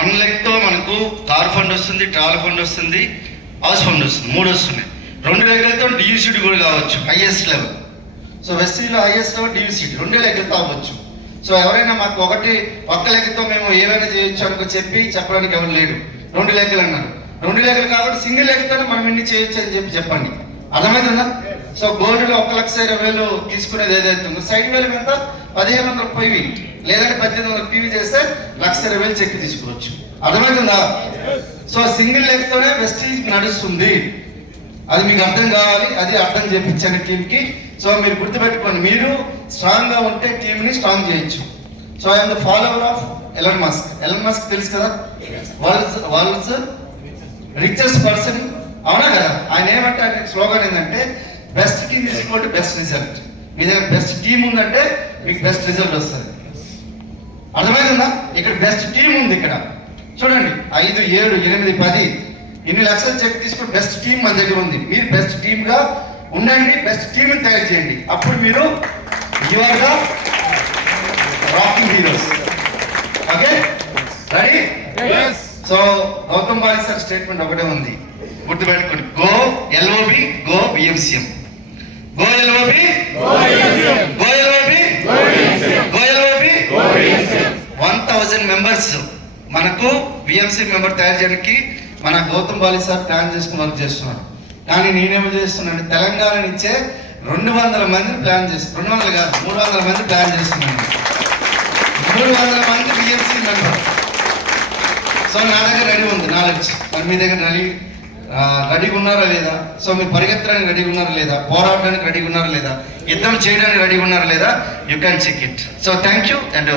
1 లెగ్తో మనకు car fund వస్తుంది, ట్రావెల్ ఫండ్ వస్తుంది, హౌస్ ఫండ్ వస్తుంది, 3 వస్తున్నాయి. 2 లెగ్లతో డియూసిటీ కూడా కావచ్చు, హైయెస్ట్ లెవెల్. సో వెస్టీలో హైయెస్ట్ లెవెల్ డియూసిటీ 2 లెగ్లతో అవ్వచ్చు. సో ఎవరైనా మాకు ఒక్క లెగ్తో మేము ఏమైనా చేయొచ్చు అనుకో చెప్పడానికి ఎవరు లేడు. 2 లెగ్లు అన్నారు. 2 లెగ్లు కాబట్టి సింగిల్ లెగ్తోనే మనం ఇన్ని చేయొచ్చు అని చెప్పండి. అర్థమవుతుందా? సో గోల్డ్లో 1,20,000 తీసుకునేది ఏదైతే ఉందో సైడ్ వేలు ఎంత 1,500 పివి లేదంటే 1,800 పివి చేస్తే 1,20,000 చెక్ తీసుకోవచ్చు. అర్థమవుతుందా? సో సింగిల్ లెగ్తోనే వెస్టీజ్ నడుస్తుంది. అది మీకు అర్థం కావాలి, అది అర్థం చేయించండి టీంకి. సో మీరు గుర్తుపెట్టుకోండి, మీరు స్ట్రాంగ్గా ఉంటే టీంని స్ట్రాంగ్ చేయొచ్చు. So I'm the follower of Elon Musk. Elon Musk తెలుసు కదా, వరల్డ్స్ రిచెస్ట్ పర్సన్, అవునా కదా? ఆయన ఏమంటే స్లోగన్ ఏంటంటే బెస్ట్ టీమ్ తీసుకోండి బెస్ట్ రిజల్ట్. మీ దగ్గర బెస్ట్ టీం ఉందంటే మీకు బెస్ట్ రిజల్ట్ వస్తుంది. అర్థమైందా? ఇక్కడ బెస్ట్ టీం ఉంది. ఇక్కడ చూడండి 5, 7, 8, 10 ఇన్ని లక్షల చెక్ తీసుకుని బెస్ట్ టీం మన దగ్గర ఉంది. మీరు బెస్ట్ టీమ్గా ఉండండి, బెస్ట్ టీంని తయారు చేయండి. అప్పుడు మీరు your the rocking heroes. Okay, ready? So Gautam Bali sir statement ఒకటే ఉంది, గుర్తుపెట్టుకోండి. Go L O B, go B M C M. Go L O B, go L O B, go L O B. 1000 members మనకు బిఎంసి మెంబర్ తయారు చేయడానికి మన గౌతమ్ బాలి సార్ ప్లాన్ చేసుకుని వర్క్ చేస్తున్నారు. కానీ నేనేమో చేస్తున్నాను, తెలంగాణ నుంచే 200 మంది ప్లాన్ చేస్తున్నాను. 200 కాదు, 300 మంది ప్లాన్ చేస్తున్నాను. 300 మంది బిఎంసి మెంబర్. సో నా దగ్గర రెడీ ఉంది నాలెడ్జ్. మరి మీ దగ్గర రెడీగా ఉన్నారా లేదా? సో మీరు పరిగెత్తడానికి రెడీగా ఉన్నారా లేదా? పోరాడడానికి రెడీగా ఉన్నారా లేదా? యుద్ధం చేయడానికి రెడీగా ఉన్నారా లేదా? You can check it. So thank you and